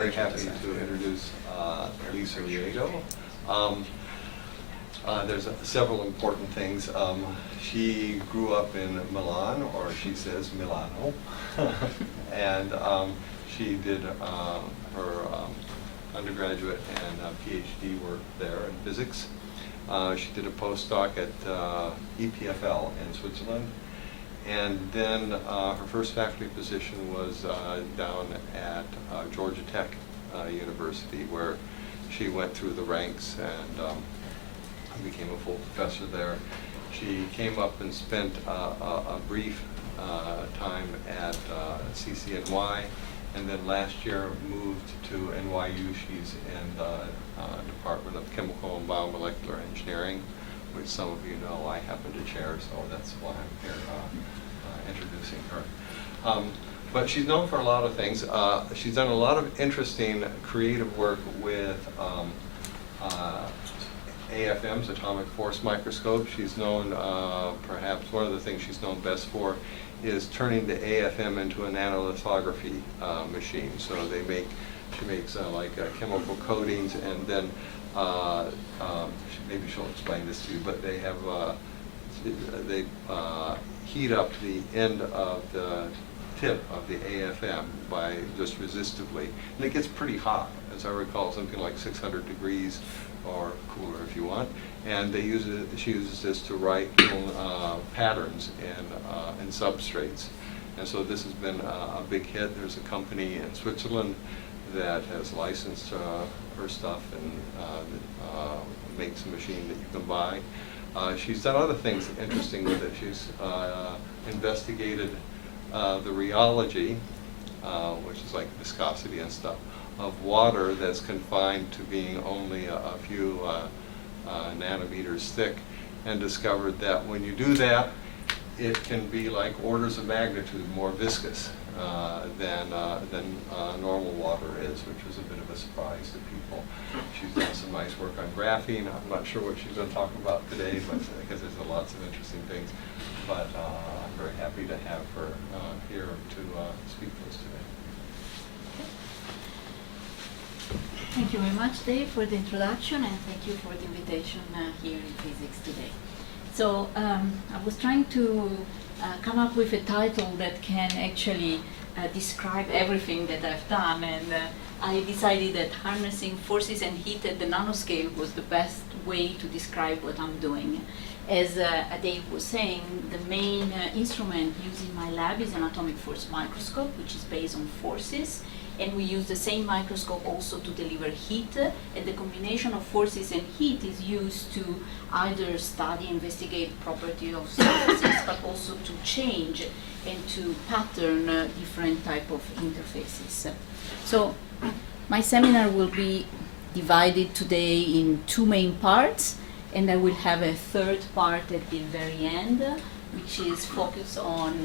Very happy to introduce Elisa Riedo. There's several important things. She grew up in Milan, or she says Milano, and she did her undergraduate and PhD work there in physics. She did a postdoc at EPFL in Switzerland. And then her first faculty position was down at Georgia Tech University, where she went through the ranks and became a full professor there. She came up and spent a brief time at CCNY, and then last year moved to NYU. She's in the Department of Chemical and Biomolecular Engineering, which some of you know I happen to chair, so that's why I'm here introducing her. But she's known for a lot of things. She's done a lot of interesting creative work with AFMs, atomic force microscopes. She's known, perhaps one of the things she's known best for is turning the AFM into a nanolithography machine. So she makes like chemical coatings, and then maybe she'll explain this to you, but they have they heat up the end of the tip of the AFM by just resistively, and it gets pretty hot, as I recall, something like 600 degrees or cooler if you want. And they use it. She uses this to write patterns in substrates, and so this has been a big hit. There's a company in Switzerland that has licensed her stuff and makes a machine that you can buy. She's done other things interesting with it. She's investigated the rheology, which is like viscosity and stuff, of water that's confined to being only a few nanometers thick, and discovered that when you do that, it can be like orders of magnitude more viscous than normal water is, which was a bit of a surprise to people. She's done some nice work on graphene. I'm not sure what she's going to talk about today, but because there's lots of interesting things. But I'm very happy to have her here to speak to us today. Thank you very much, Dave, for the introduction, and thank you for the invitation here in physics today. So I was trying to come up with a title that can actually describe everything that I've done, and I decided that harnessing forces and heat at the nanoscale was the best way to describe what I'm doing. As Dave was saying, the main instrument used in my lab is an atomic force microscope, which is based on forces, and we use the same microscope also to deliver heat, and the combination of forces and heat is used to either study, investigate properties of surfaces, but also to change and to pattern different type of interfaces. So my seminar will be divided today in two main parts, and I will have a third part at the very end, which is focused on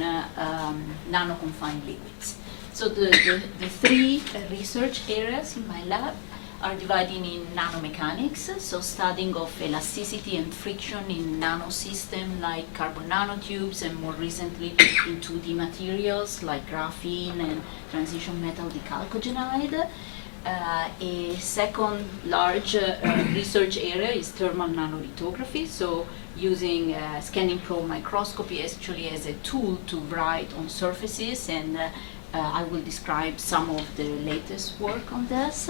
nano-confined liquids. So the three research areas in my lab are divided in nanomechanics, so studying of elasticity and friction in nanosystems like carbon nanotubes, and more recently in 2D materials like graphene and transition metal decalcogenide. A second large research area is thermal nanolithography, so using scanning probe microscopy actually as a tool to write on surfaces, and I will describe some of the latest work on this.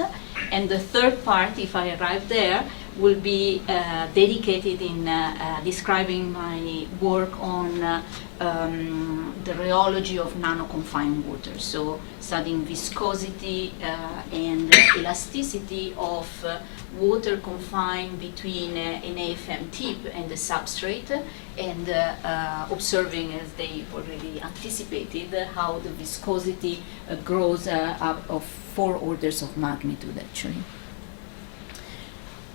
And the third part, if I arrive there, will be dedicated in describing my work on the rheology of nano-confined water, so studying viscosity and elasticity of water confined between an AFM tip and the substrate, and observing, as they already anticipated, how the viscosity grows up of 4 orders of magnitude actually.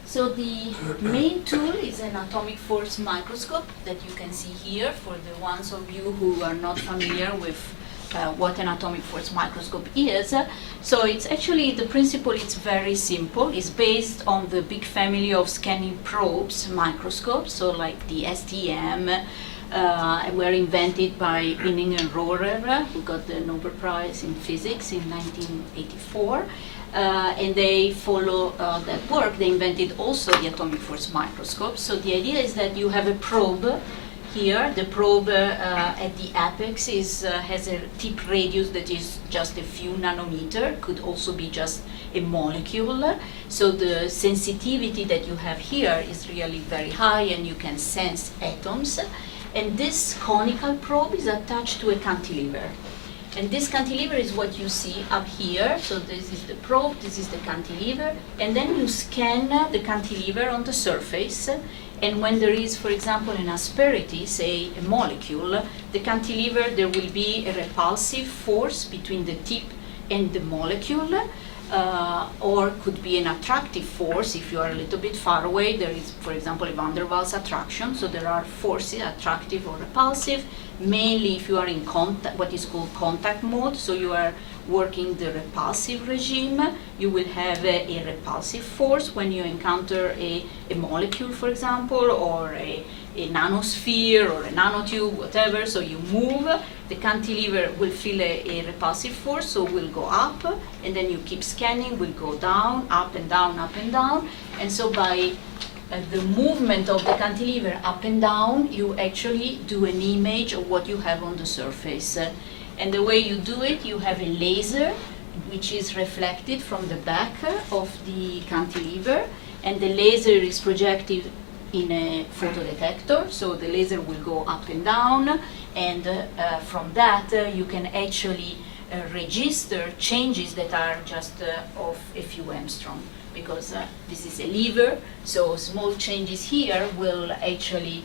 So the main tool is an atomic force microscope that you can see here for the ones of you who are not familiar with what an atomic force microscope is. So it's actually, the principle is very simple. It's based on the big family of scanning probes microscopes, so like the STM, were invented by Binning and Rohrer, who got the Nobel Prize in Physics in 1984. and they follow that work. They invented also the atomic force microscope. So the idea is that you have a probe here. The probe at the apex has a tip radius that is just a few nanometer, could also be just a molecule. So the sensitivity that you have here is really very high, and you can sense atoms. And this conical probe is attached to a cantilever. And this cantilever is what you see up here. So this is the probe, this is the cantilever, and then you scan the cantilever on the surface. And when there is, for example, an asperity, say a molecule, the cantilever, there will be a repulsive force between the tip and the molecule, or could be an attractive force. If you are a little bit far away, there is, for example, a van der Waals attraction. So there are forces, attractive or repulsive, mainly if you are in contact, what is called contact mode. So you are working the repulsive regime. You will have a repulsive force when you encounter a molecule, for example, or a nanosphere or a nanotube, whatever. So you move, the cantilever will feel a repulsive force, so will go up, and then you keep scanning, will go down, up and down, up and down. And so by the movement of the cantilever up and down, you actually do an image of what you have on the surface. And the way you do it, you have a laser which is reflected from the back of the cantilever, and the laser is projected in a photodetector, so the laser will go up and down, and from that you can actually register changes that are just of a few angstrom, because this is a lever, so small changes here will actually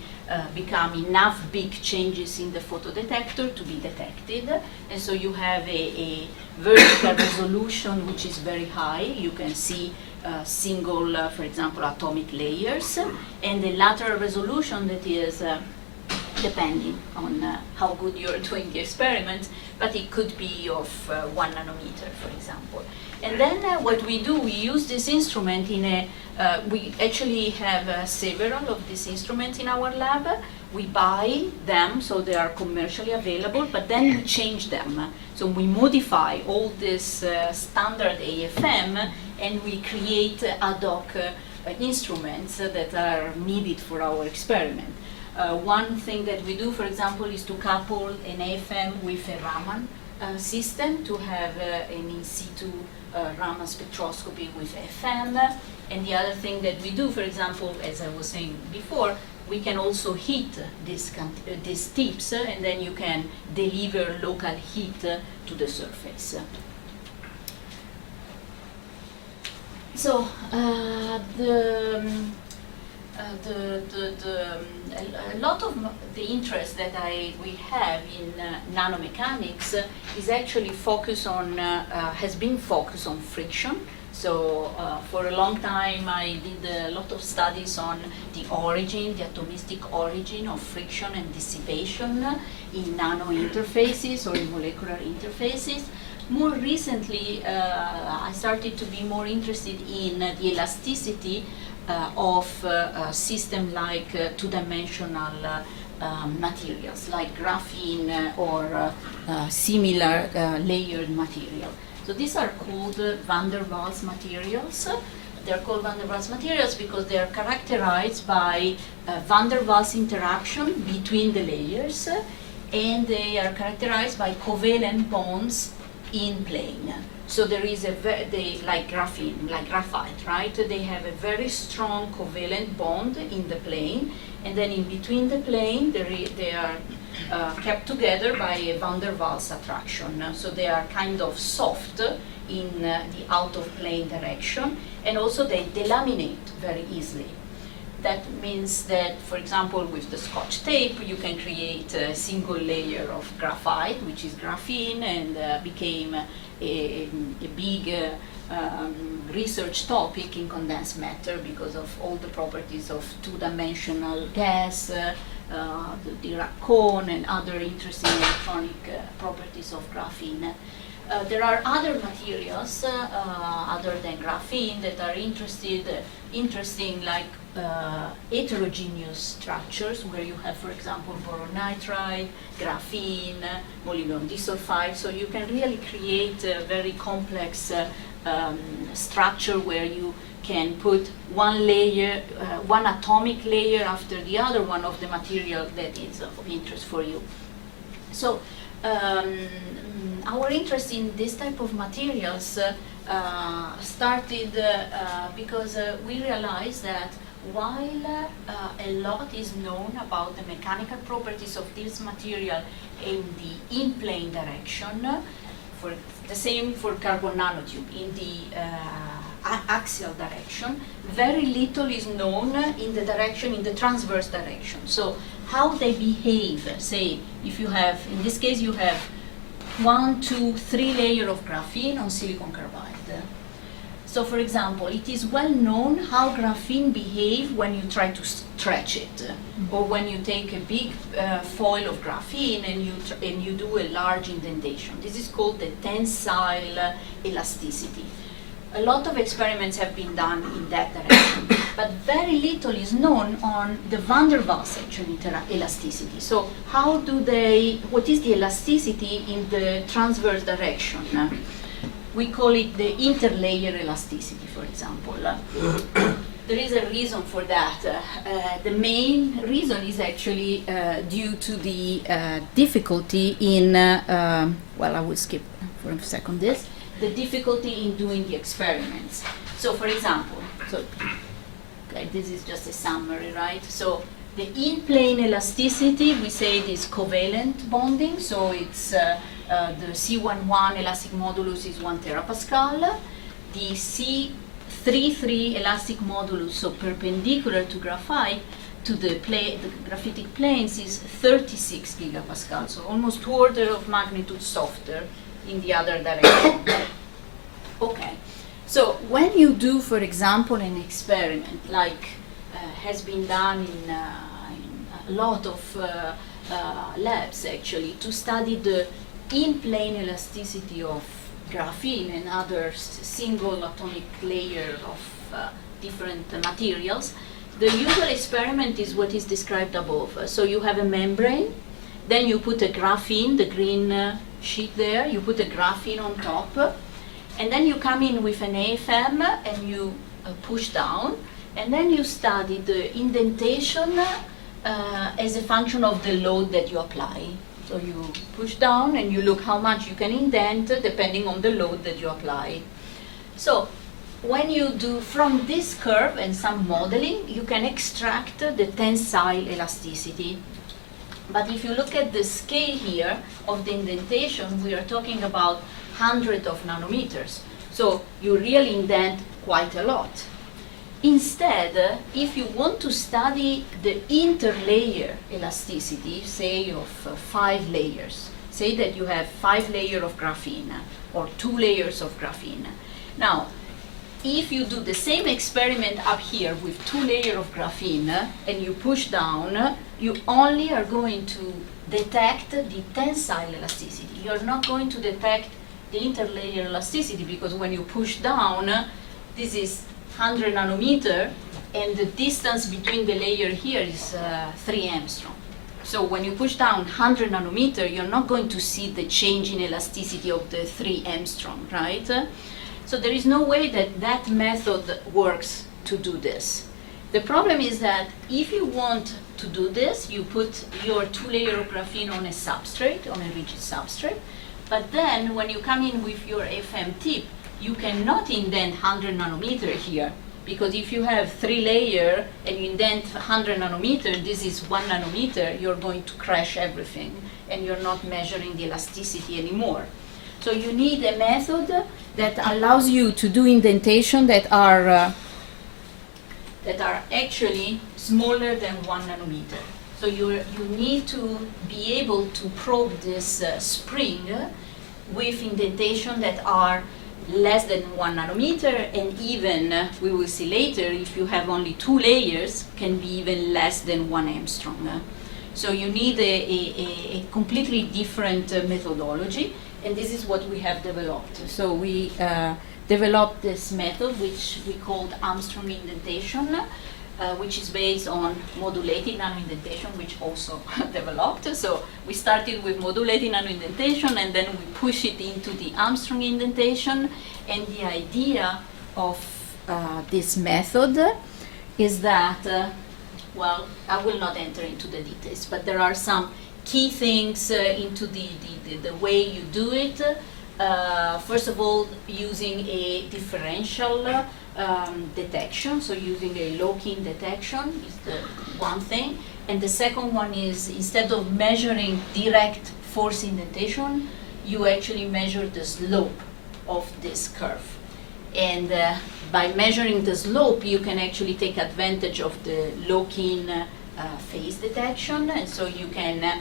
become enough big changes in the photodetector to be detected. And so you have a vertical resolution which is very high. You can see single, for example, atomic layers, and the lateral resolution that is depending on how good you're doing the experiment, but it could be of 1 nanometer, for example. And then what we do, we use this instrument in a, we actually have several of these instruments in our lab. We buy them, so they are commercially available, but then we change them. So we modify all this standard AFM, and we create ad hoc instruments that are needed for our experiment. One thing that we do, for example, is to couple an AFM with a Raman system to have an in situ Raman spectroscopy with FM. And the other thing that we do, for example, as I was saying before, we can also heat these tips, and then you can deliver local heat to the surface. So a lot of the interest that we have in nanomechanics is actually focused on, has been focused on friction. So for a long time I did a lot of studies on the origin, the atomistic origin of friction and dissipation in nano interfaces or in molecular interfaces. More recently, I started to be more interested in the elasticity of systems like two-dimensional materials, like graphene or similar layered material. So these are called van der Waals materials. They're called van der Waals materials because they are characterized by van der Waals interaction between the layers, and they are characterized by covalent bonds in plane. So there is like graphene, like graphite, right? They have a very strong covalent bond in the plane, and then in between the plane, they are kept together by a van der Waals attraction. So they are kind of soft in the out of plane direction, and also they delaminate very easily. That means that, for example, with the Scotch tape, you can create a single layer of graphite, which is graphene, and became a big research topic in condensed matter because of all the properties of two-dimensional gas, the Dirac cone, and other interesting electronic properties of graphene. there are other materials other than graphene that are interesting, like heterogeneous structures, where you have, for example, boron nitride, graphene, molybdenum disulfide. So you can really create a very complex structure where you can put one layer, one atomic layer after the other one of the material that is of interest for you. So our interest in this type of materials started because we realized that while a lot is known about the mechanical properties of this material in the in-plane direction, for the same for carbon nanotube, in the axial direction, very little is known in the transverse direction. So how they behave, say, if you have, in this case, you have 1, 2, 3 layers of graphene on silicon carbide. So for example, it is well known how graphene behaves when you try to stretch it, or when you take a big foil of graphene and you do a large indentation. This is called the tensile elasticity. A lot of experiments have been done in that direction, but very little is known on the van der Waals actually elasticity. So how do they, what is the elasticity in the transverse direction? We call it the interlayer elasticity, for example. There is a reason for that. The main reason is actually due to the difficulty in, well, I will skip for a second this, the difficulty in doing the experiments. So for example, okay, this is just a summary, right? So the in-plane elasticity, we say it is covalent bonding, so it's the C11 elastic modulus is 1 terapascal. The C33 elastic modulus, so perpendicular to graphite, to the graphitic planes, is 36 gigapascal, so almost 2 orders of magnitude softer in the other direction. Okay, so when you do, for example, an experiment like has been done in a lot of labs actually, to study the in-plane elasticity of graphene and other single atomic layer of different materials, the usual experiment is what is described above. So you have a membrane, then you put a graphene, the green sheet there, you put a graphene on top, and then you come in with an AFM and you push down, and then you study the indentation as a function of the load that you apply. So you push down and you look how much you can indent depending on the load that you apply. So when you do from this curve and some modeling, you can extract the tensile elasticity. But if you look at the scale here of the indentation, we are talking about hundreds of nanometers. So you really indent quite a lot. Instead, if you want to study the interlayer elasticity, say of 5 layers, say that you have 5 layers of graphene or 2 layers of graphene. Now, if you do the same experiment up here with 2 layers of graphene and you push down, you only are going to detect the tensile elasticity. You're not going to detect the interlayer elasticity, because when you push down, this is 100 nanometer, and the distance between the layer here is 3 angstrom. So when you push down 100 nanometer, you're not going to see the change in elasticity of the 3 angstrom, right? So there is no way that that method works to do this. The problem is that if you want to do this, you put your 2 layers of graphene on a substrate, on a rigid substrate, but then when you come in with your FM tip, you cannot indent 100 nanometer here, because if you have 3 layers and you indent 100 nanometer, this is 1 nanometer, you're going to crash everything, and you're not measuring the elasticity anymore. So you need a method that allows you to do indentation that are actually smaller than 1 nanometer. So you need to be able to probe this spring with indentation that are less than 1 nanometer, and even, we will see later, if you have only 2 layers, can be even less than 1 angstrom. So you need a completely different methodology, and this is what we have developed. So we developed this method, which we called Armstrong indentation, which is based on modulated nano-indentation, which also developed. So we started with modulated nano-indentation, and then we push it into the Armstrong indentation. And the idea of this method is that, well, I will not enter into the details, but there are some key things into the way you do it. First of all, using a differential detection, so using a low-key detection is the one thing. And the second one is, instead of measuring direct force indentation, you actually measure the slope of this curve. And by measuring the slope, you can actually take advantage of the low-key phase detection, and so you can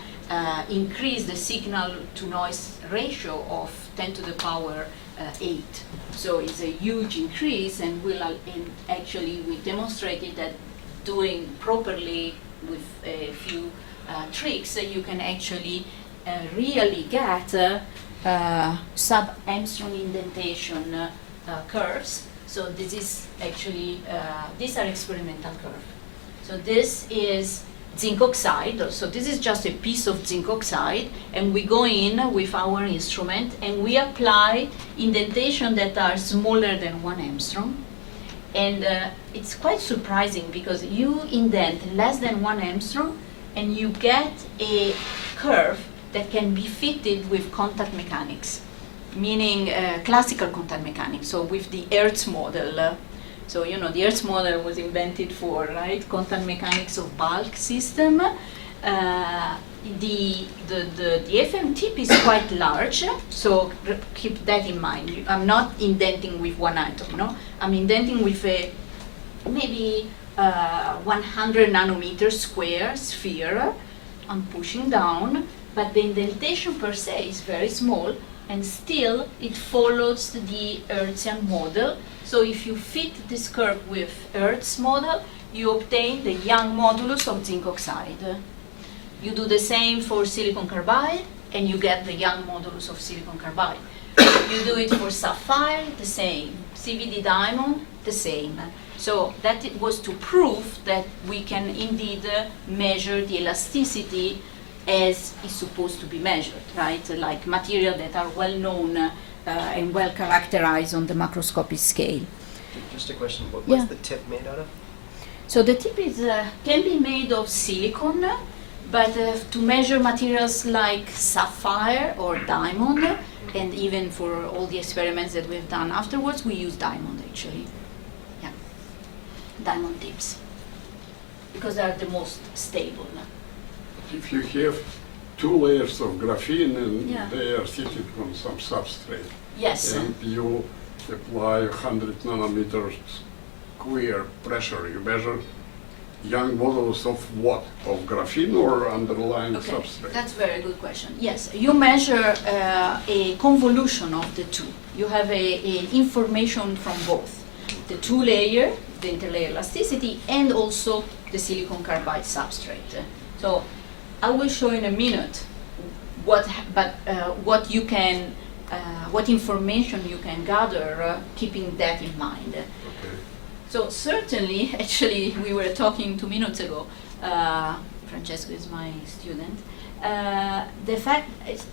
increase the signal-to-noise ratio of 10 to the power 8. So it's a huge increase, and actually we demonstrated that doing properly with a few tricks, you can actually really get sub-Armstrong indentation curves. So this is actually, these are experimental curves. So this is zinc oxide. So this is just a piece of zinc oxide, and we go in with our instrument and we apply indentation that are smaller than 1 Armstrong. And it's quite surprising because you indent less than 1 Armstrong and you get a curve that can be fitted with contact mechanics, meaning classical contact mechanics, so with the Hertz model. So, you know, the Hertz model was invented for, right, contact mechanics of bulk system. The FM tip is quite large, so keep that in mind. I'm not indenting with 1 atom, no? I'm indenting with a maybe 100 nanometer square sphere. I'm pushing down, but the indentation per se is very small, and still it follows the Hertzian model. So if you fit this curve with Hertz model, you obtain the Young modulus of zinc oxide. You do the same for silicon carbide, and you get the Young modulus of silicon carbide. You do it for sapphire, the same. CVD diamond, the same. So that it was to prove that we can indeed measure the elasticity as is supposed to be measured, right? Like material that are well known and well characterized on the macroscopic scale. Just a question, what's Yeah. the tip made out of? So the tip is can be made of silicon, but to measure materials like sapphire or diamond, and even for all the experiments that we've done afterwards, we use diamond actually. Yeah, diamond tips, because they are the most stable. If you have 2 layers of graphene and Yeah. they are seated on some substrate, Yes. and you apply 100 nanometers square pressure, you measure Young modulus of what? Of graphene or underlying Okay, substrate? that's a very good question. Yes, you measure a convolution of the two. You have a information from both. The 2 layer, the interlayer elasticity, and also the silicon carbide substrate. So I will show in a minute what information you can gather, keeping that in mind. Okay. So certainly, actually, we were talking 2 minutes ago. Francesco is my student. The fact, is,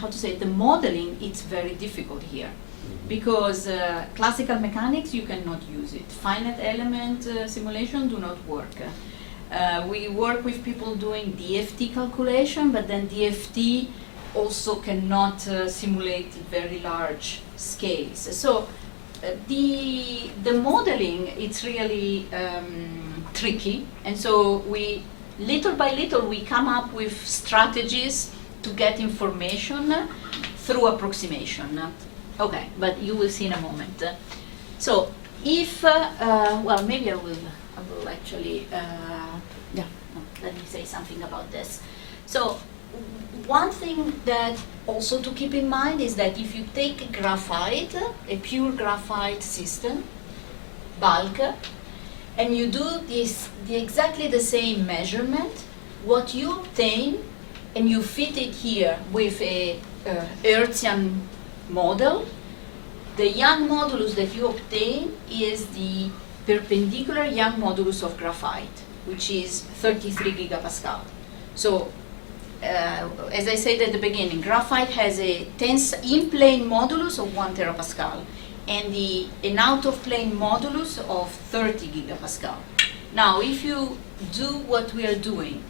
how to say, the modeling, it's very difficult here, because classical mechanics, you cannot use it. Finite element simulation do not work. We work with people doing DFT calculation, but then DFT also cannot simulate very large scales. So the modeling, it's really tricky, and so we little by little we come up with strategies to get information through approximation. Okay, but you will see in a moment. So if well, maybe I will actually let me say something about this. So one thing that also to keep in mind is that if you take graphite, a pure graphite system, bulk, and you do exactly the same measurement, what you obtain, and you fit it here with a Hertzian model. The Young modulus that you obtain is the perpendicular Young modulus of graphite, which is 33 gigapascal. So, as I said at the beginning, graphite has a in-plane modulus of 1 terapascal and an out-of-plane modulus of 30 gigapascal. Now, if you do what we are doing,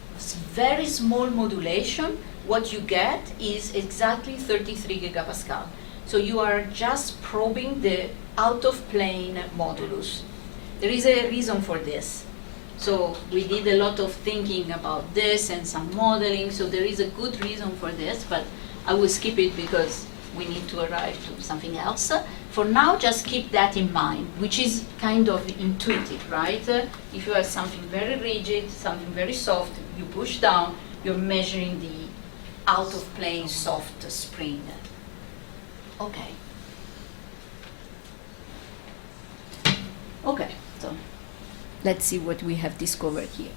very small modulation, what you get is exactly 33 gigapascal. So you are just probing the out-of-plane modulus. There is a reason for this. So we did a lot of thinking about this and some modeling, so there is a good reason for this, but I will skip it because we need to arrive to something else. For now, just keep that in mind, which is kind of intuitive, right? If you have something very rigid, something very soft, you push down, you're measuring the out-of-plane soft spring. Okay. Okay, so let's see what we have discovered here.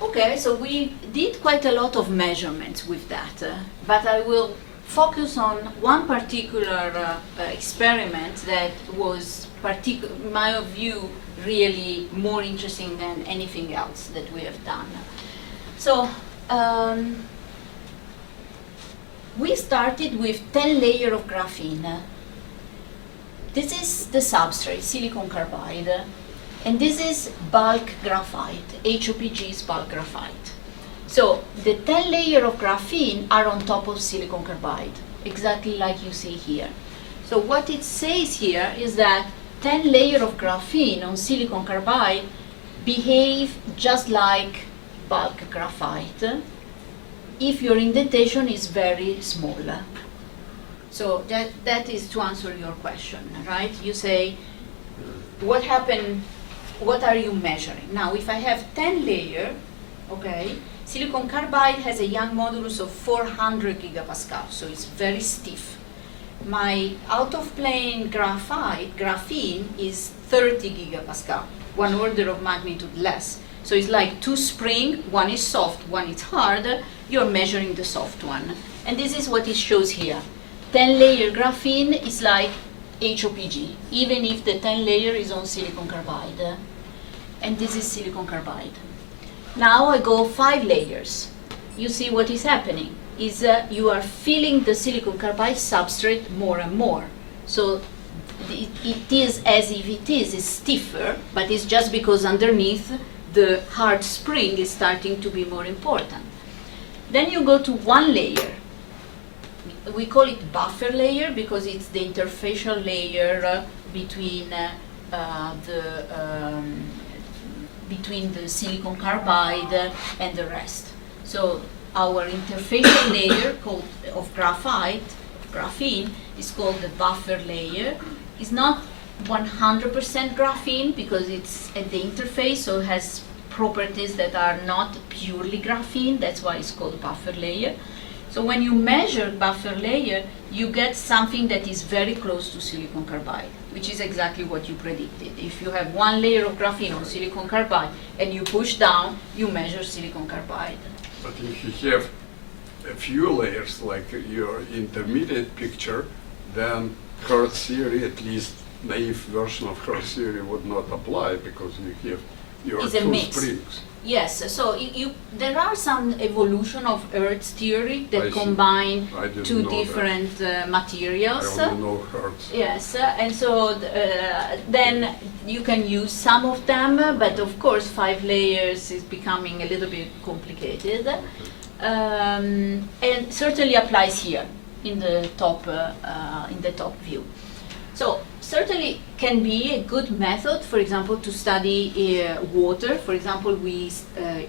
Okay, so we did quite a lot of measurements with that, but I will focus on one particular experiment that was, in my view, really more interesting than anything else that we have done. So, we started with 10 layers of graphene. This is the substrate, silicon carbide, and this is bulk graphite. HOPG is bulk graphite. So the 10 layers of graphene are on top of silicon carbide, exactly like you see here. So what it says here is that 10 layers of graphene on silicon carbide behave just like bulk graphite if your indentation is very small. So that is to answer your question, right? You say, what happened, what are you measuring? Now, if I have 10 layers, okay, silicon carbide has a Young modulus of 400 gigapascal, so it's very stiff. My out-of-plane graphene is 30 gigapascal, 1 order of magnitude less. So it's like two springs, one is soft, one is hard. You're measuring the soft one. And this is what it shows here. 10-layer graphene is like HOPG, even if the 10 layer is on silicon carbide. And this is silicon carbide. Now I go 5 layers. You see what is happening is you are filling the silicon carbide substrate more and more. So it is as if it is stiffer, but it's just because underneath the hard spring is starting to be more important. Then you go to 1 layer. We call it buffer layer because it's the interfacial layer between the silicon carbide and the rest. So our interfacial layer of graphene is called the buffer layer. It's not 100% graphene because it's at the interface, so it has properties that are not purely graphene. That's why it's called buffer layer. So when you measure buffer layer, you get something that is very close to silicon carbide, which is exactly what you predicted. If you have 1 layer of graphene on silicon carbide and you push down, you measure silicon carbide. But if you have a few layers, like your intermediate picture, then Hertz theory, at least naive version of Hertz theory, would not apply because you have your It's a two mix. springs. Yes, so there are some evolution of Hertz theory I that see. combine I didn't two know different I materials. only know Hertz. Yes, and so then you can use some of them, but of course 5 layers is becoming a little bit complicated. And certainly applies here in the top view. So certainly can be a good method, for example, to study water. For example, we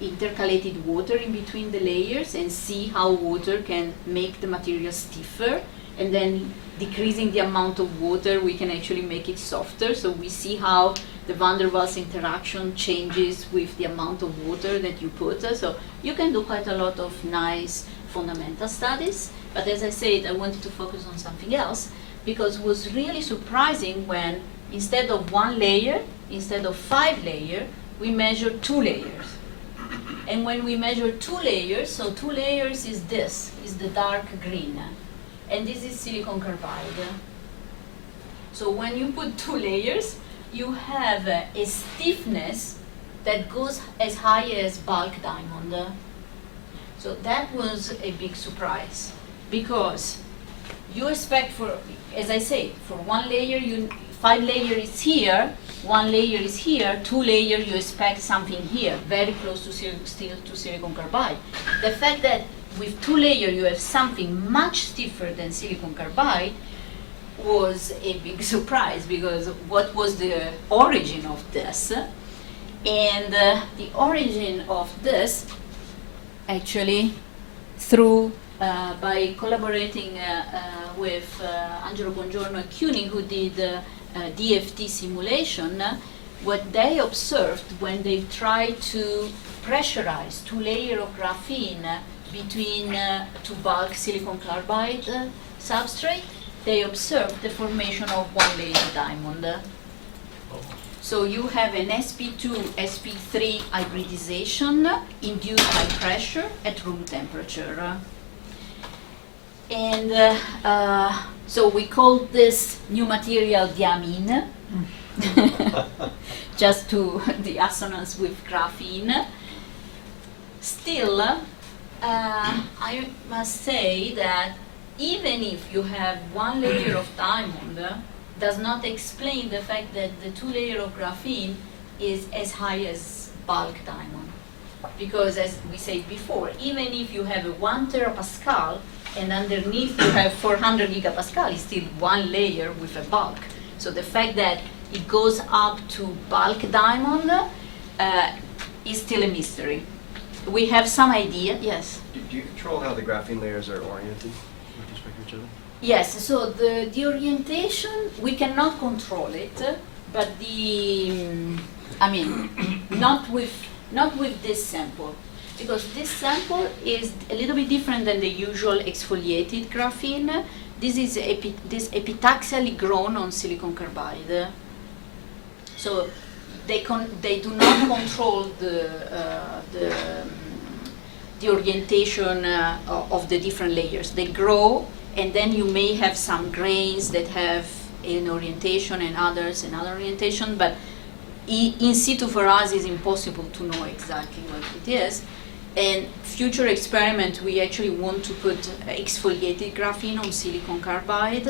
intercalated water in between the layers and see how water can make the material stiffer, and then decreasing the amount of water, we can actually make it softer. So we see how the van der Waals interaction changes with the amount of water that you put. So you can do quite a lot of nice fundamental studies. But as I said, I wanted to focus on something else, because it was really surprising when instead of 1 layer, instead of 5 layers, we measured 2 layers. And when we measure 2 layers, so 2 layers is this, is the dark green. And this is silicon carbide. So when you put 2 layers, you have a stiffness that goes as high as bulk diamond. So that was a big surprise, because you expect for, as I say, for 1 layer, 5 layers is here, 1 layer is here, 2 layers you expect something here, very close to still to silicon carbide. The fact that with 2 layers you have something much stiffer than silicon carbide was a big surprise, because what was the origin of this? And the origin of this, actually, through by collaborating with Angelo Bongiorno and Cuny, who did DFT simulation, what they observed when they tried to pressurize 2 layers of graphene between 2 bulk silicon carbide substrate, they observed the formation of 1 layer diamond. So you have an sp2, sp3 hybridization induced by pressure at room temperature. And so we call this new material diamine, just to the assonance with graphene. Still, I must say that even if you have 1 layer of diamond, does not explain the fact that the 2 layers of graphene is as high as bulk diamond. Because as we said before, even if you have a 1 terapascal and underneath you have 400 gigapascal, it's still 1 layer with a bulk. So the fact that it goes up to bulk diamond is still a mystery. We have some idea, yes? Do you control how the graphene layers are oriented with respect to each other? Yes, so the orientation, we cannot control it, but I mean, not with this sample, because this sample is a little bit different than the usual exfoliated graphene. This is epitaxially grown on silicon carbide. So they do not control the orientation of the different layers. They grow, and then you may have some grains that have an orientation and others another orientation, but in situ for us is impossible to know exactly what it is. And future experiment, we actually want to put exfoliated graphene on silicon carbide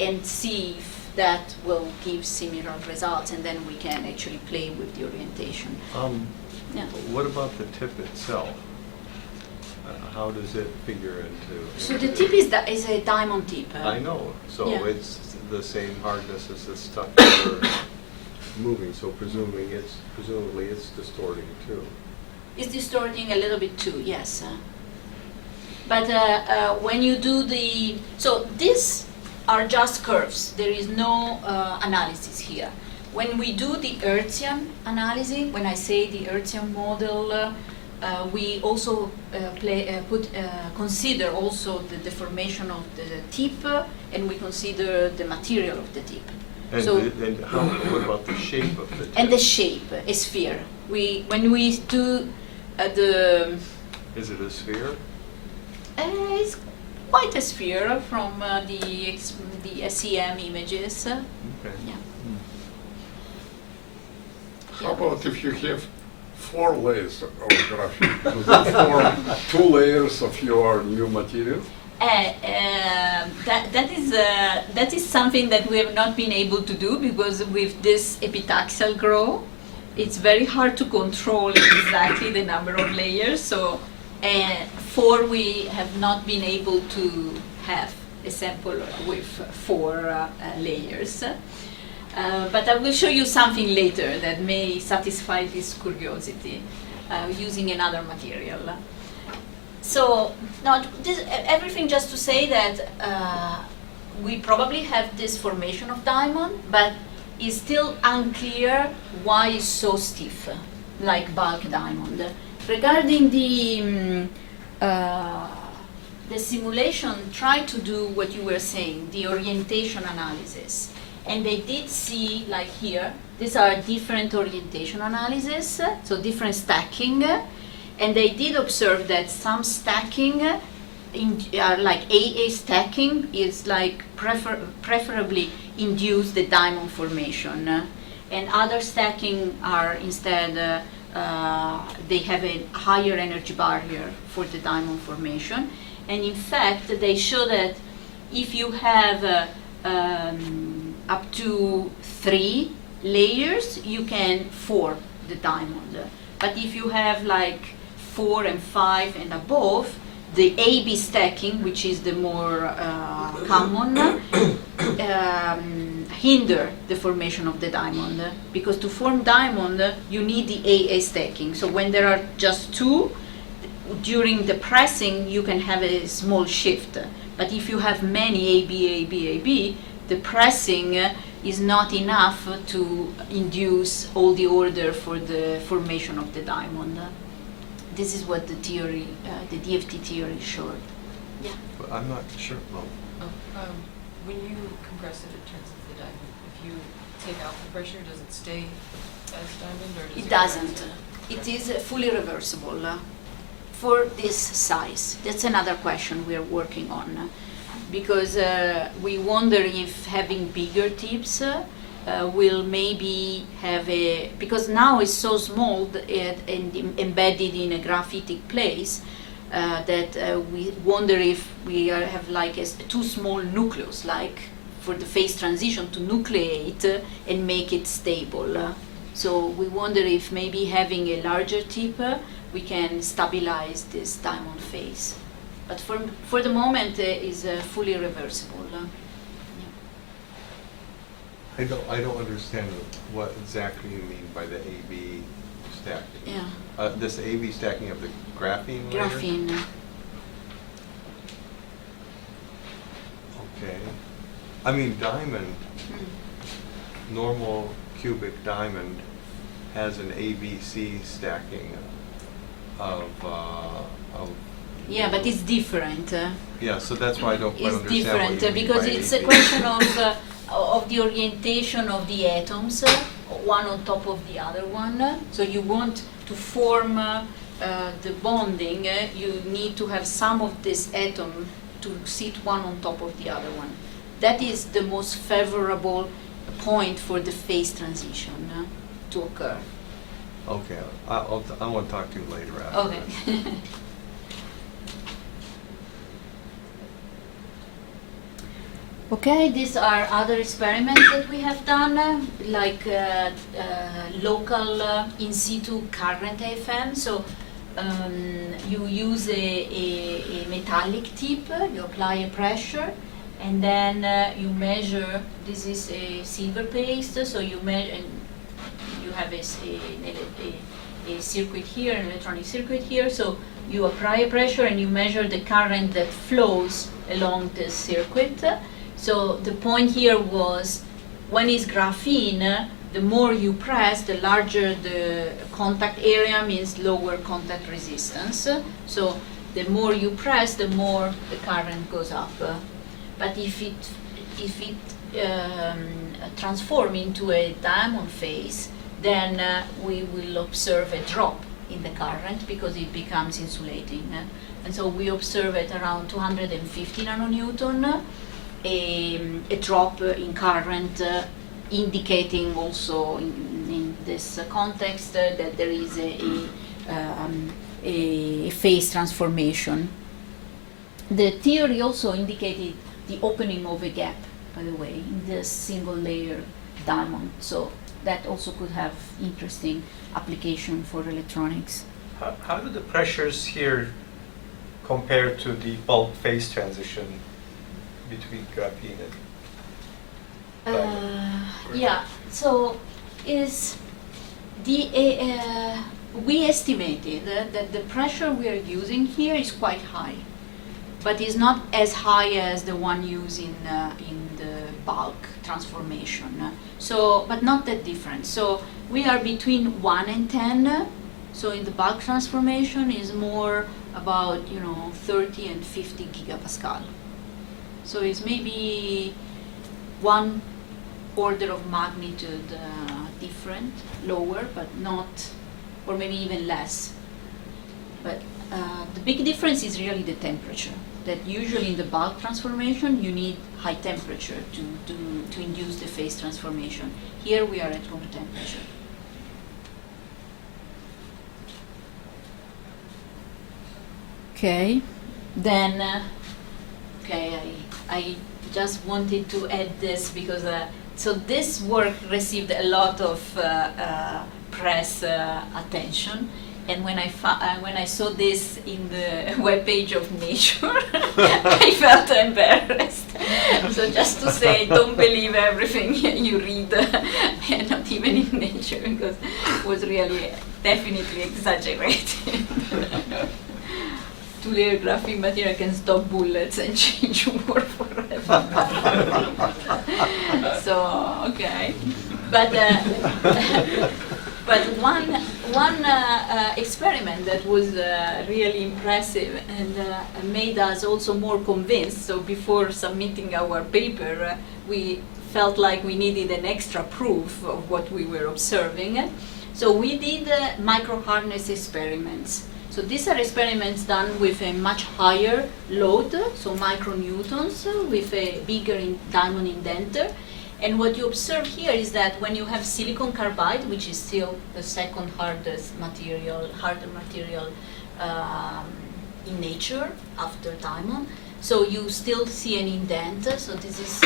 and see if that will give similar results, and then we can actually play with the orientation. Yeah. What about the tip itself? How does it figure into? So the tip is a diamond tip. I know. So Yeah. it's the same hardness as the stuff that we're moving. So presumably it's distorting too. It's distorting a little bit too, yes. But when you do so these are just curves. There is no analysis here. When we do the Hertzian analysis, when I say the Hertzian model, we also consider also the deformation of the tip, and we consider the material of the tip. And, So- what about the shape of the tip? And the shape, a sphere. When we do Is it a sphere? it's quite a sphere from the SEM images. Okay. Yeah. How about if you have 4 layers of graphene? Does that form 2 layers of your new material? That is something that we have not been able to do, because with this epitaxial grow, it's very hard to control exactly the number of layers. So 4, we have not been able to have a sample with 4 layers. But I will show you something later that may satisfy this curiosity using another material. So now, everything just to say that we probably have this formation of diamond, but it's still unclear why it's so stiff, like bulk diamond. Regarding the simulation, try to do what you were saying, the orientation analysis. And they did see, like here, these are different orientation analysis, so different stacking, and they did observe that some stacking, like AA stacking, is like preferably induce the diamond formation, and other stacking are instead they have a higher energy barrier for the diamond formation. And in fact, they show that if you have up to 3 layers, you can form the diamond. But if you have like 4 and 5 and above, the AB stacking, which is the more common, hinder the formation of the diamond. Because to form diamond, you need the AA stacking. So when there are just 2, during the pressing, you can have a small shift. But if you have many AB, AB, AB, the pressing is not enough to induce all the order for the formation of the diamond. This is what the theory, the DFT theory showed. Yeah. But I'm not sure. Well, When you compress it, it turns into the diamond. If you take out the pressure, does it stay as diamond, or does it? It doesn't. It is fully reversible for this size. That's another question we are working on, because we wonder if having bigger tips will maybe have a, because now it's so small and embedded in a graphitic place that we wonder if we have like a too small nucleus, like for the phase transition to nucleate and make it stable. So we wonder if maybe having a larger tip we can stabilize this diamond phase. But for the moment is fully reversible. I don't understand what exactly you mean by the AB stacking. Yeah. This AB stacking of the graphene layer? Graphene. Okay. I mean, diamond, normal cubic diamond has an ABC stacking of Yeah, but it's different. yeah, so that's why I don't quite It's understand what different you mean because by it's a AB. question of the orientation of the atoms, one on top of the other one. So you want to form the bonding, you need to have some of this atom to sit one on top of the other one. That is the most favorable point for the phase transition to occur. Okay, I want to talk to you later after Okay. this. Okay, these are other experiments that we have done, like local in situ current AFM. So you use a metallic tip, you apply a pressure, and then you measure. This is a silver paste, so you measure, and you have a circuit here, an electronic circuit here. So you apply a pressure and you measure the current that flows along this circuit. So the point here was, when it's graphene, the more you press, the larger the contact area, means lower contact resistance. So the more you press, the more the current goes up. But if it transforms into a diamond phase, then we will observe a drop in the current because it becomes insulating. And so we observe at around 250 nanonewton. A drop in current, indicating also in this context that there is a phase transformation. The theory also indicated the opening of a gap, by the way, in this single layer diamond. So that also could have interesting application for electronics. How do the pressures here compare to the bulk phase transition between graphene and diamond? Yeah, so is the we estimated that the pressure we are using here is quite high, but is not as high as the one used in the bulk transformation. So, but not that different. So we are between 1 and 10. So in the bulk transformation is more about 30 and 50 gigapascal. So it's maybe 1 order of magnitude different, lower, but not, or maybe even less. But the big difference is really the temperature. That usually in the bulk transformation, you need high temperature to induce the phase transformation. Here we are at room temperature. Okay, then, I just wanted to add this because, so this work received a lot of press attention. And when I saw this in the webpage of Nature, I felt embarrassed. So just to say, don't believe everything you read, and not even in Nature, because it was really definitely exaggerated. Two-layer graphene material can stop bullets and change war forever. So, okay. But one experiment that was really impressive and made us also more convinced. So before submitting our paper, we felt like we needed an extra proof of what we were observing. So we did micro-hardness experiments. So these are experiments done with a much higher load, so micronewtons, with a bigger diamond indenter. And what you observe here is that when you have silicon carbide, which is still the second harder material in nature after diamond, so you still see an indent. So this is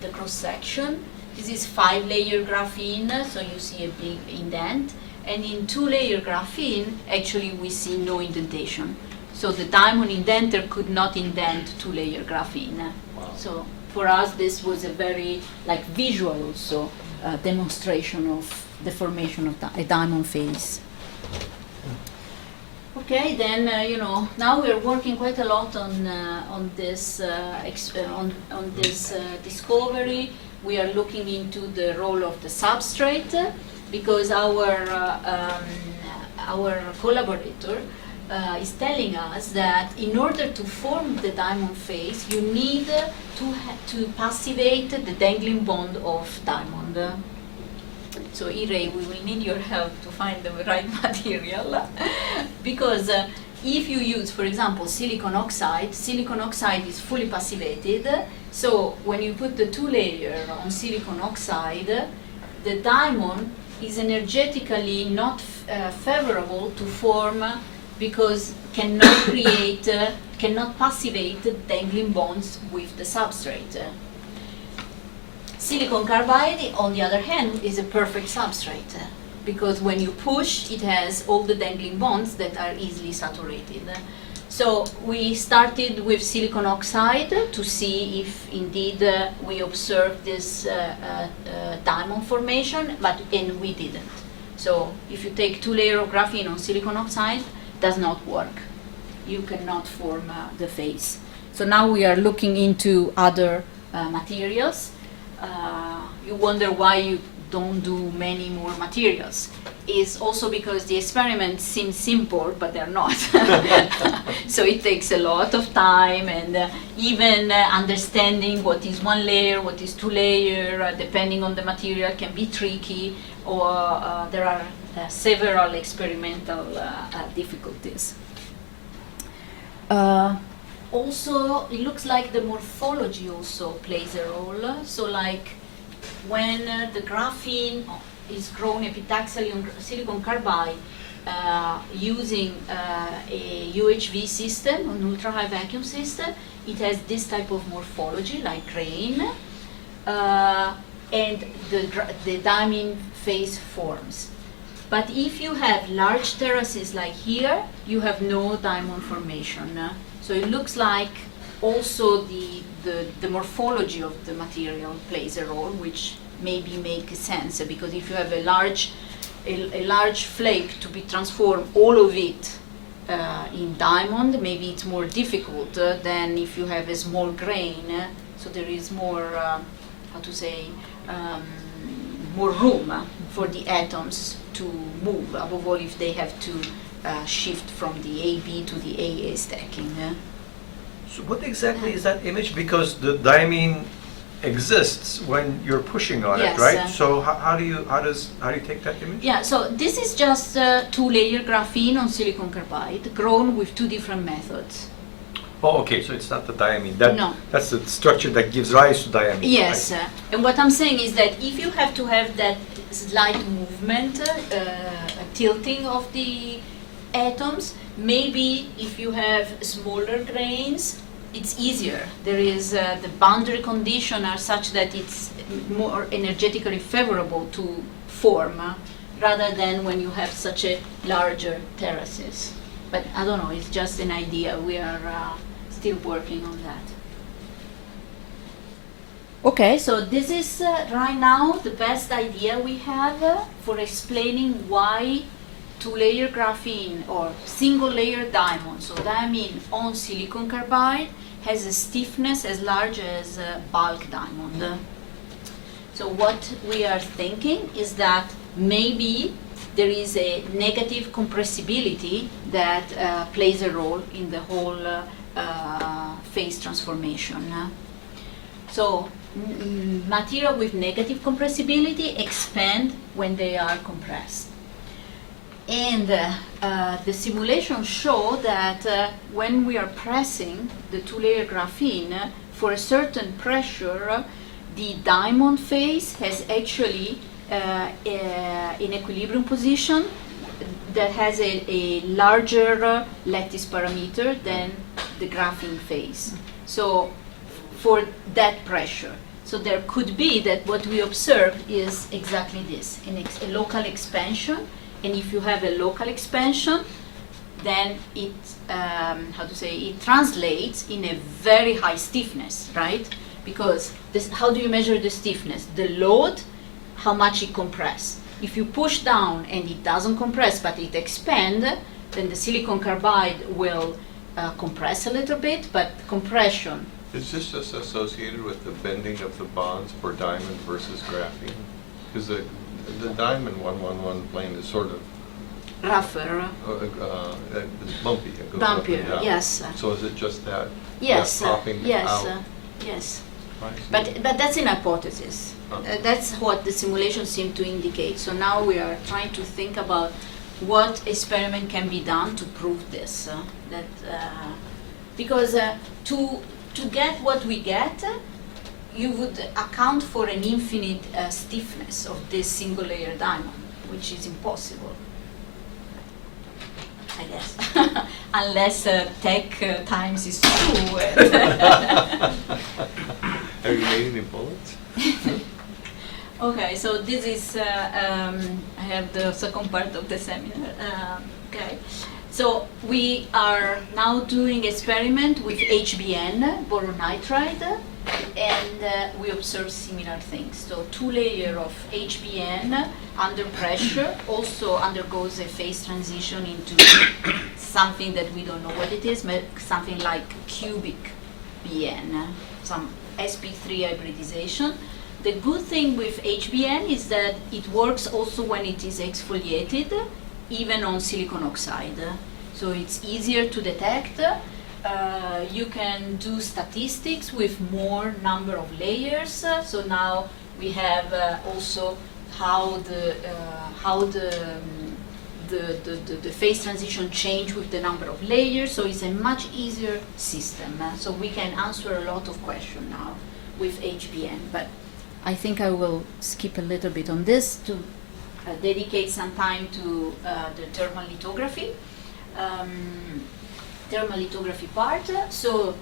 the cross section. This is 5-layer graphene, so you see a big indent. And in 2-layer graphene, actually we see no indentation. So the diamond indenter could not indent 2-layer graphene. Wow. So for us, this was a very visual also demonstration of the formation of a diamond phase. Okay, then now we are working quite a lot on this discovery. We are looking into the role of the substrate because our collaborator is telling us that in order to form the diamond phase, you need to passivate the dangling bond of diamond. So Irene, we will need your help to find the right material because if you use, for example, silicon oxide is fully passivated. So when you put the 2-layer on silicon oxide, the diamond is energetically not favorable to form because cannot passivate dangling bonds with the substrate. Silicon carbide, on the other hand, is a perfect substrate because when you push, it has all the dangling bonds that are easily saturated. So we started with silicon oxide to see if indeed we observed this diamond formation, and we didn't. So if you take 2-layer of graphene on silicon oxide, does not work. You cannot form the phase. So now we are looking into other materials. You wonder why you don't do many more materials. It's also because the experiments seem simple, but they're not. So it takes a lot of time, and even understanding what is 1 layer, what is 2-layer, depending on the material, can be tricky, or there are several experimental difficulties. Also, it looks like the morphology also plays a role. So like when the graphene is grown epitaxially on silicon carbide using a UHV system, an ultra-high vacuum system, it has this type of morphology like grain, and the diamond phase forms. But if you have large terraces like here, you have no diamond formation. So it looks like also the morphology of the material plays a role, which maybe makes sense, because if you have a large flake to be transformed, all of it in diamond, maybe it's more difficult than if you have a small grain. So there is more, more room for the atoms to move, above all if they have to shift from the AB to the AA stacking. So what exactly is that image? Because the diamine exists when you're pushing on Yes, it, right? So how do you take that image? Yeah, so this is just two-layer graphene on silicon carbide grown with two different methods. Oh, okay, so it's not the diamine. That, No. That's the structure that gives rise to diamine. Yes, right? and what I'm saying is that if you have to have that slight movement, tilting of the atoms, maybe if you have smaller grains, it's easier. There is the boundary conditions are such that it's more energetically favorable to form rather than when you have such a larger terraces. But I don't know, it's just an idea. We are still working on that. Okay, so this is right now the best idea we have for explaining why two-layer graphene or single-layer diamond, so diamine on silicon carbide, has a stiffness as large as bulk diamond. So what we are thinking is that maybe there is a negative compressibility that plays a role in the whole phase transformation. So material with negative compressibility expand when they are compressed. And the simulations show that when we are pressing the two-layer graphene for a certain pressure, the diamond phase has actually in equilibrium position that has a larger lattice parameter than the graphene phase. So for that pressure. So there could be that what we observed is exactly this, a local expansion. And if you have a local expansion, then it, it translates in a very high stiffness, right? Because this, how do you measure the stiffness? The load, how much it compresses. If you push down and it doesn't compress, but it expands, then the silicon carbide will compress a little bit, but compression. Is this just associated with the bending of the bonds for diamond versus graphene? Because the diamond 111 plane is sort of Rougher. it's bumpy. It goes up and Bumpier, down. yes. So is it just that? Yes, that popping yes, out? yes. I see. But that's an hypothesis. That's what the simulations seem to indicate. So now we are trying to think about what experiment can be done to prove this. Because to get what we get, you would account for an infinite stiffness of this single layer diamond, which is impossible, I guess, unless tech times is true. Have you made any bullets? Okay, so this is, I have the second part of the seminar. Okay, so we are now doing experiment with HBN, boron nitride, and we observe similar things. So two layer of HBN under pressure also undergoes a phase transition into something that we don't know what it is, but something like cubic BN, some sp3 hybridization. The good thing with HBN is that it works also when it is exfoliated, even on silicon oxide. So it's easier to detect. You can do statistics with more number of layers. So now we have also how the phase transition change with the number of layers. So it's a much easier system. So we can answer a lot of questions now with HBN. But I think I will skip a little bit on this to dedicate some time to the thermal lithography. Thermal lithography part. So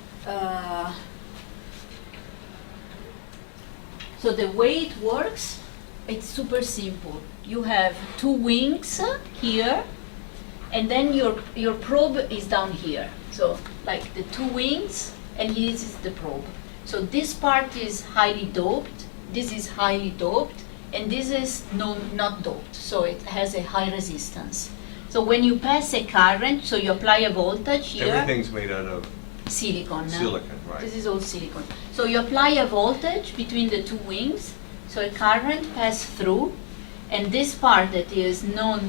the way it works, it's super simple. You have two wings here, and then your probe is down here. So like the two wings, and this is the probe. So this part is highly doped, this is highly doped, and this is not doped. So it has a high resistance. So when you pass a current, so you apply a voltage here. Everything's made out of Silicon. silicon, right? This is all silicon. So you apply a voltage between the two wings, so a current passes through, and this part that is not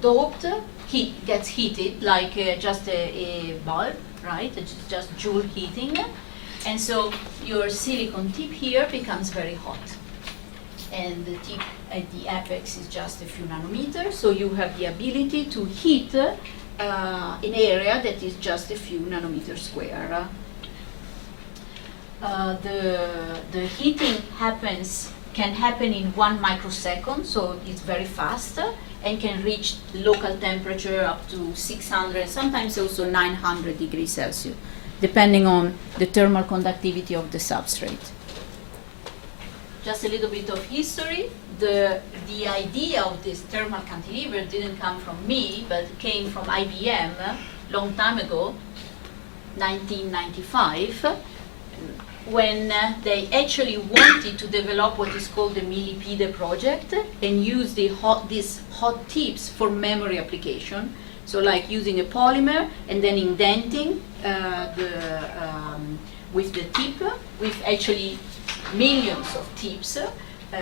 doped gets heated like just a bulb, right? It's just Joule heating. And so your silicon tip here becomes very hot. And the tip at the apex is just a few nanometers, so you have the ability to heat an area that is just a few nanometers square. The heating can happen in 1 microsecond, so it's very fast, and can reach local temperature up to 600, sometimes also 900 degrees Celsius, depending on the thermal conductivity of the substrate. Just a little bit of history. The idea of this thermal cantilever didn't come from me, but came from IBM long time ago, 1995, when they actually wanted to develop what is called the millipede project and use these hot tips for memory application. So like using a polymer and then indenting with the tip, with actually millions of tips,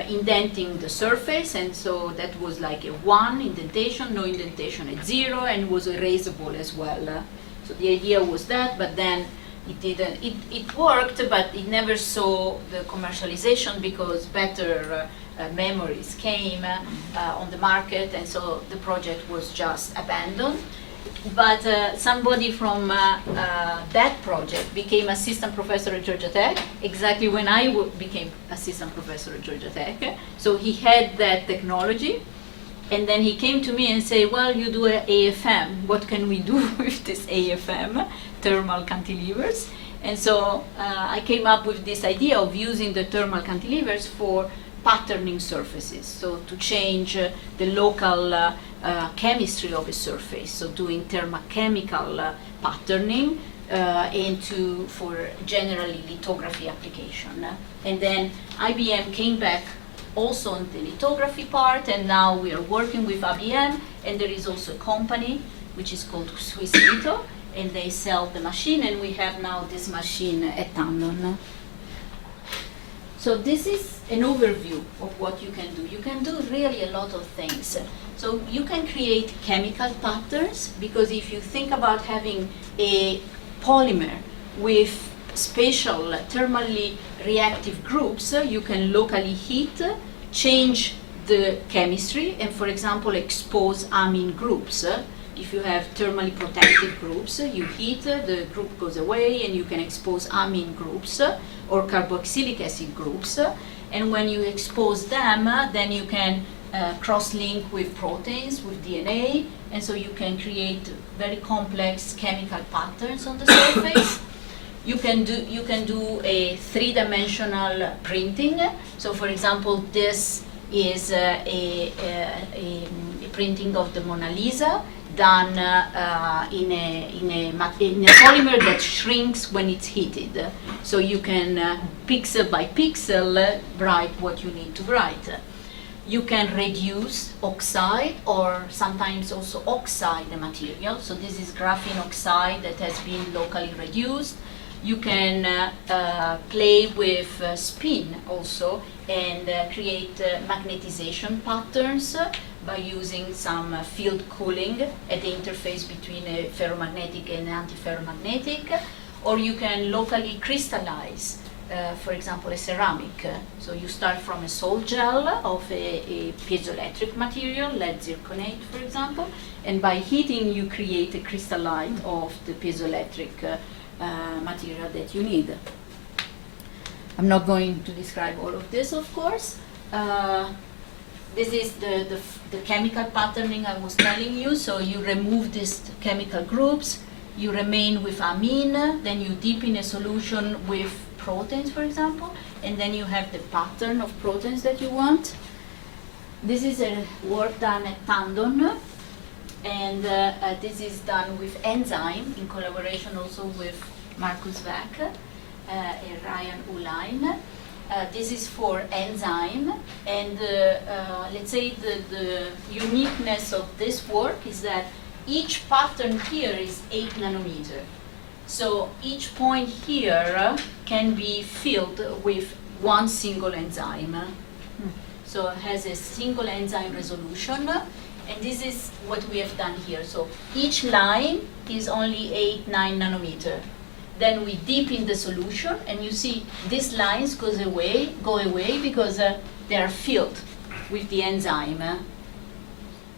indenting the surface, and so that was like a 1 indentation, no indentation at 0, and was erasable as well. So the idea was that, but then it didn't. It worked, but it never saw the commercialization because better memories came on the market, and so the project was just abandoned. But somebody from that project became assistant professor at Georgia Tech, exactly when I became assistant professor at Georgia Tech. So he had that technology, and then he came to me and said, well, you do a AFM. What can we do with this AFM, thermal cantilevers? And so I came up with this idea of using the thermal cantilevers for patterning surfaces, so to change the local chemistry of a surface, so doing thermochemical patterning for generally lithography application. And then IBM came back also on the lithography part, and now we are working with IBM, and there is also a company which is called Swiss Litho, and they sell the machine, and we have now this machine at Tandon. So this is an overview of what you can do. You can do really a lot of things. So you can create chemical patterns, because if you think about having a polymer with special thermally reactive groups, you can locally heat, change the chemistry, and for example expose amine groups. If you have thermally protected groups, you heat, the group goes away, and you can expose amine groups or carboxylic acid groups. And when you expose them, then you can cross-link with proteins, with DNA, and so you can create very complex chemical patterns on the surface. You can do a three-dimensional printing. So, for example, this is a printing of the Mona Lisa, done in a polymer that shrinks when it's heated. So you can pixel by pixel write what you need to write. You can reduce oxide or sometimes also oxide the material. So this is graphene oxide that has been locally reduced. You can play with spin also and create magnetization patterns by using some field cooling at the interface between a ferromagnetic and antiferromagnetic, or you can locally crystallize, for example, a ceramic. So you start from a salt gel of a piezoelectric material, lead zirconate, for example, and by heating you create a crystalline of the piezoelectric material that you need. I'm not going to describe all of this, of course. This is the chemical patterning I was telling you. So you remove these chemical groups, you remain with amine, then you dip in a solution with proteins, for example, and then you have the pattern of proteins that you want. This is a work done at Tandon, and this is done with enzyme in collaboration also with Marcus Wack and Ryan Uline. This is for enzyme, and let's say the uniqueness of this work is that each pattern here is 8 nanometer. So each point here can be filled with one single enzyme. So it has a single enzyme resolution, and this is what we have done here. So each line is only 8-9 nanometer. then we dip in the solution, and you see these lines go away because they are filled with the enzyme.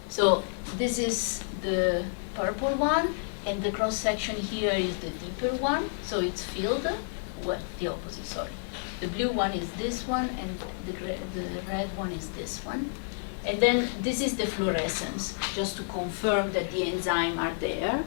So this is the purple one, and the cross section here is the deeper one, so it's filled. Well, the opposite, sorry. The blue one is this one, and the red one is this one. And then this is the fluorescence, just to confirm that the enzymes are there.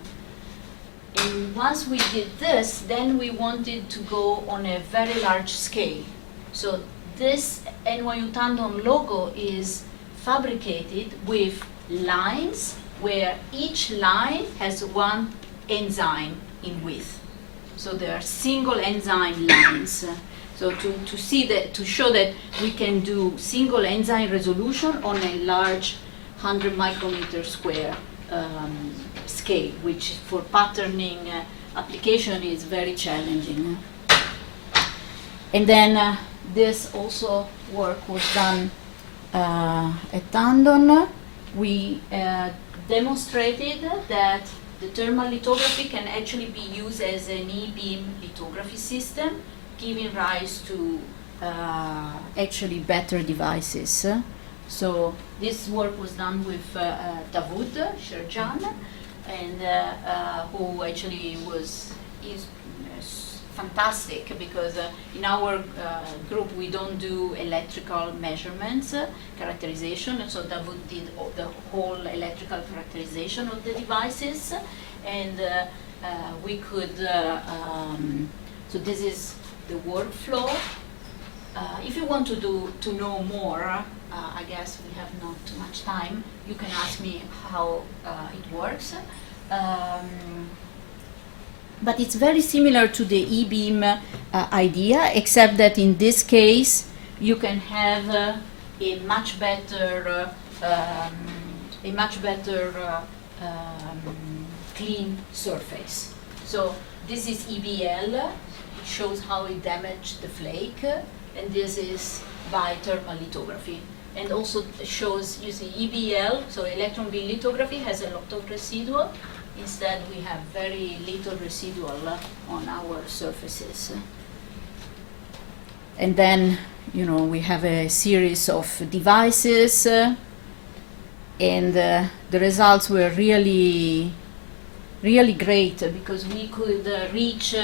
And once we did this, then we wanted to go on a very large scale. So this NYU Tandon logo is fabricated with lines where each line has one enzyme in width. So there are single enzyme lines. So to see that, to show that we can do single enzyme resolution on a large 100 micrometer square scale, which for patterning application is very challenging. And then this also work was done at Tandon. We demonstrated that the thermal lithography can actually be used as an e-beam lithography system, giving rise to actually better devices. So this work was done with Davud Sherjan, and who actually is fantastic, because in our group we don't do electrical measurements, characterization, and so Davud did the whole electrical characterization of the devices, and we could, so this is the workflow. If you want to know more, I guess we have not too much time, you can ask me how it works. But it's very similar to the e-beam idea, except that in this case you can have a much better clean surface. So this is EBL. It shows how it damaged the flake, and this is by thermal lithography. And also shows, you see, EBL, so electron beam lithography, has a lot of residual. Instead, we have very little residual on our surfaces. And then, you know, we have a series of devices, and the results were really, really great, because we could reach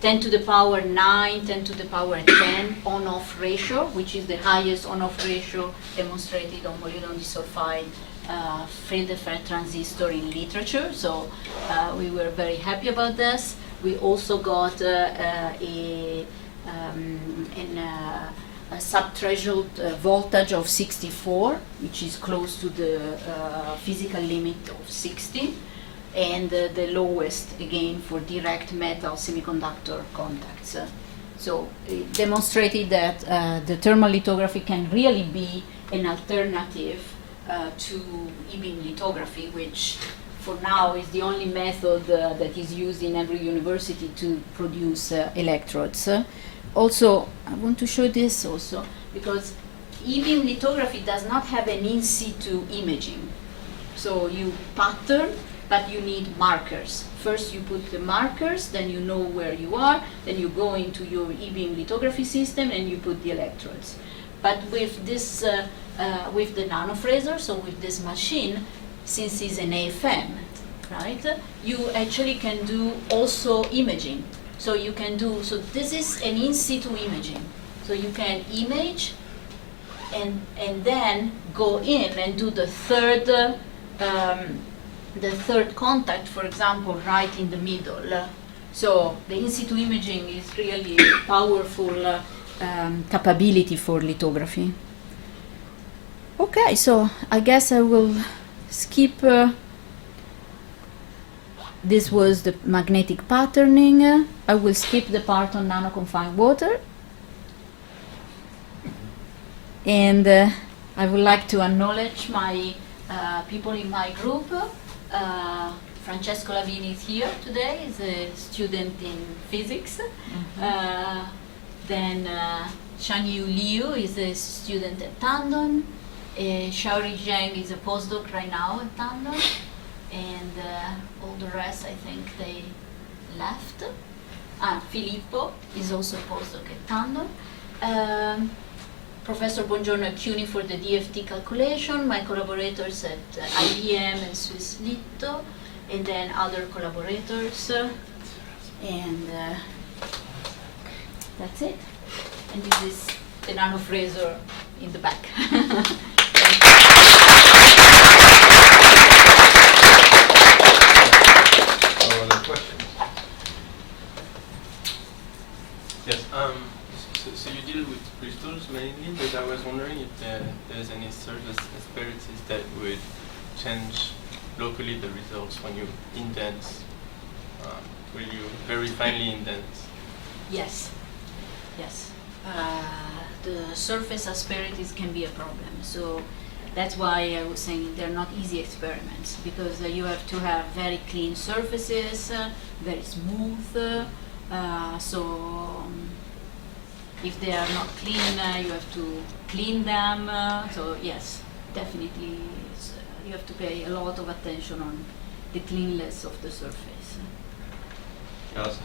10 to the power 9, 10 to the power 10 on-off ratio, which is the highest on-off ratio demonstrated on molybdenum disulfide field effect transistor in literature. So we were very happy about this. We also got a sub-threshold voltage of 64, which is close to the physical limit of 60. And the lowest, again, for direct metal semiconductor contacts. So it demonstrated that the thermal lithography can really be an alternative to e-beam lithography, which for now is the only method that is used in every university to produce electrodes. Also, I want to show this also, because e-beam lithography does not have an in situ imaging. So you pattern, but you need markers. First you put the markers, then you know where you are, then you go into your e-beam lithography system and you put the electrodes. But with this, with the nanofraser, so with this machine, since it's an AFM, right, you actually can do also imaging. So you can do, so this is an in situ imaging. So you can image and then go in and do the third contact, for example, right in the middle. So the in situ imaging is really a powerful capability for lithography. Okay, so I guess I will skip. This was the magnetic patterning. I will skip the part on nano-confined water. And I would like to acknowledge my people in my group. Francesco Lavini is here today, is a student in physics. Then Shangyu Liu is a student at Tandon. Xiaori Zheng is a postdoc right now at Tandon. And all the rest, I think they left. Filippo is also a postdoc at Tandon. Professor Bongiorno CUNY for the DFT calculation, my collaborators at IBM and Swiss Litho, and then other collaborators. And that's it. And this is the nanofraser in the back. Other questions? Yes. So you deal with crystals mainly, but I was wondering if there's any surface asperities that would change locally the results when you indent. Will you very finely indent? Yes, yes. The surface asperities can be a problem. So that's why I was saying they're not easy experiments, because you have to have very clean surfaces, very smooth. If they are not clean, you have to clean them. So yes, definitely you have to pay a lot of attention on the cleanliness of the surface. Elisa?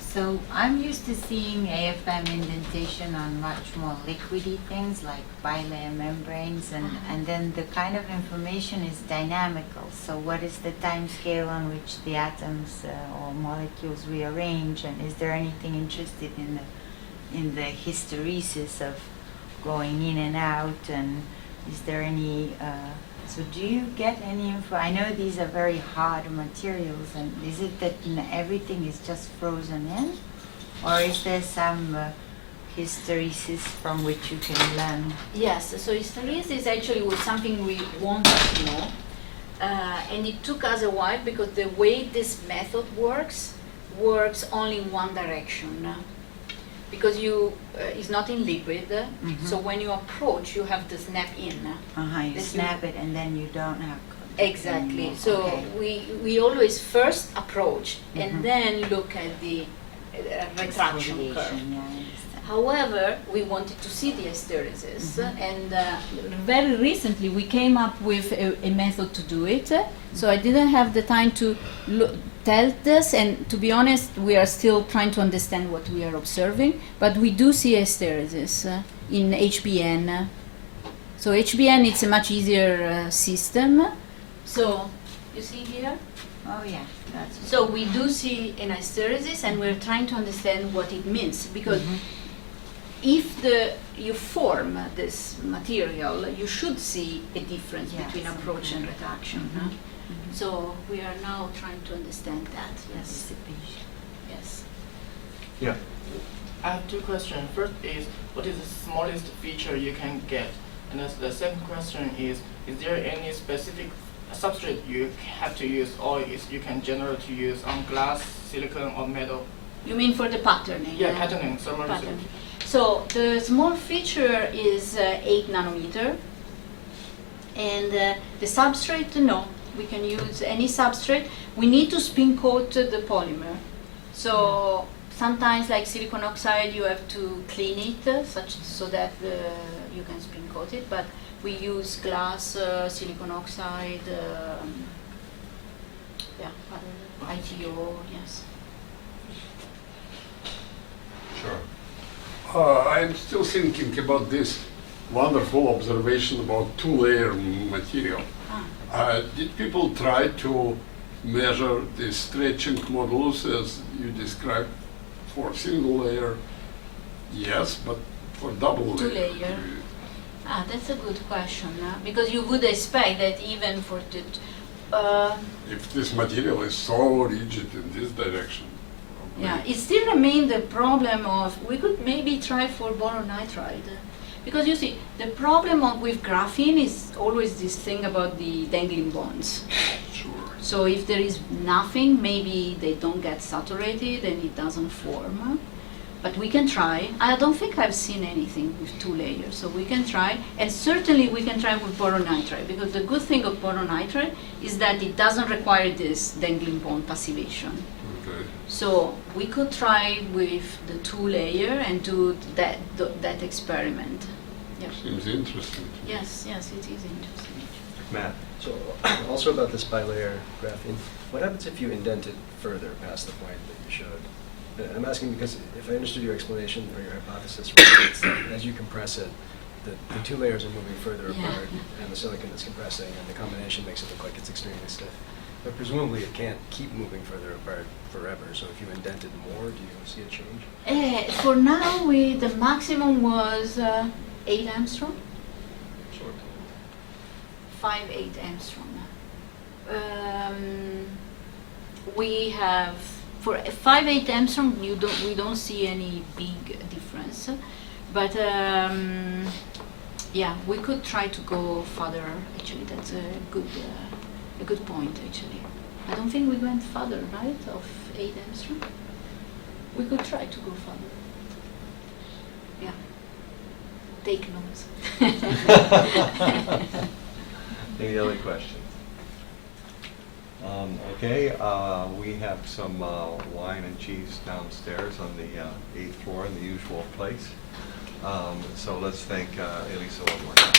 So I'm used to seeing AFM indentation on much more liquidy things like bilayer membranes, and then the kind of information is dynamical. So what is the time scale on which the atoms or molecules rearrange, and is there anything interested in the hysteresis of going in and out, and is there any so do you get any info? I know these are very hard materials, and is it that everything is just frozen in, or is there some hysteresis from which you can learn? Yes, so hysteresis actually was something we wanted to know, and it took us a while because the way this method works only in one direction. Because it's not in liquid, so when you approach, you have to snap in. You snap it, and then you don't have contact Exactly. anymore. So Okay. we always first approach and then look at the retraction curve. Exfoliation, yeah, I understand. However, we wanted to see the hysteresis, and very recently we came up with a method to do it. So I didn't have the time to tell this, and to be honest, we are still trying to understand what we are observing, but we do see hysteresis in HBN. So HBN, it's a much easier system. So you see here? Oh yeah, that's So we do see an hysteresis, and we're trying to understand what it means, because if you form this material, you should see a difference Yes, between approach and okay. retraction. So we are now trying to understand that. Yes. dissipation. Yes. Yeah. I have two questions. First is, what is the smallest feature you can get? And the second question is there any specific substrate you have to use, or is you can generally use on glass, silicon, or metal? You mean for the patterning? Yeah, patterning, thermal Patterning. resolution. So the small feature is 8 nanometer, and the substrate, no, we can use any substrate. We need to spin coat the polymer. So sometimes, like silicon oxide, you have to clean it so that you can spin coat it, but we use glass, silicon oxide, other ITO, yes. Sure. I'm still thinking about this wonderful observation about two-layer material. Did people try to measure the stretching modulus as you described for single layer? Yes, but for double layer. Two-layer. That's a good question, because you would expect that even for the If this material is so rigid in this direction. probably- yeah, it still remains the problem of, we could maybe try for boron nitride. Because you see, the problem with graphene is always this thing about the dangling bonds. Sure. So if there is nothing, maybe they don't get saturated and it doesn't form. But we can try. I don't think I've seen anything with two layers, so we can try. And certainly we can try with boron nitride, because the good thing of boron nitride is that it doesn't require this dangling bond passivation. Okay. So we could try with the two layer and do that experiment. Yeah. Seems interesting. Yes, yes, it is interesting. Matt? So also about this bilayer graphene, what happens if you indent it further past the point that you showed? I'm asking because if I understood your explanation or your hypothesis, right, it's that as you compress it, the two layers are moving further Yeah. apart, and the silicon is compressing, and the combination makes it look like it's extremely stiff. But presumably it can't keep moving further apart forever, so if you indent it more, do you see a change? For now, the maximum was 8 Armstrong. Short. 5/8 Armstrong. We have for 5/8 Armstrong. We don't see any big difference, but yeah, we could try to go further. Actually, that's a good point. Actually, I don't think we went further, right? Of 8 Armstrong. We could try to go further. Yeah. Take notes. Any other questions? Okay, we have some wine and cheese downstairs on the 8th floor in the usual place. So let's thank Elisa one more time.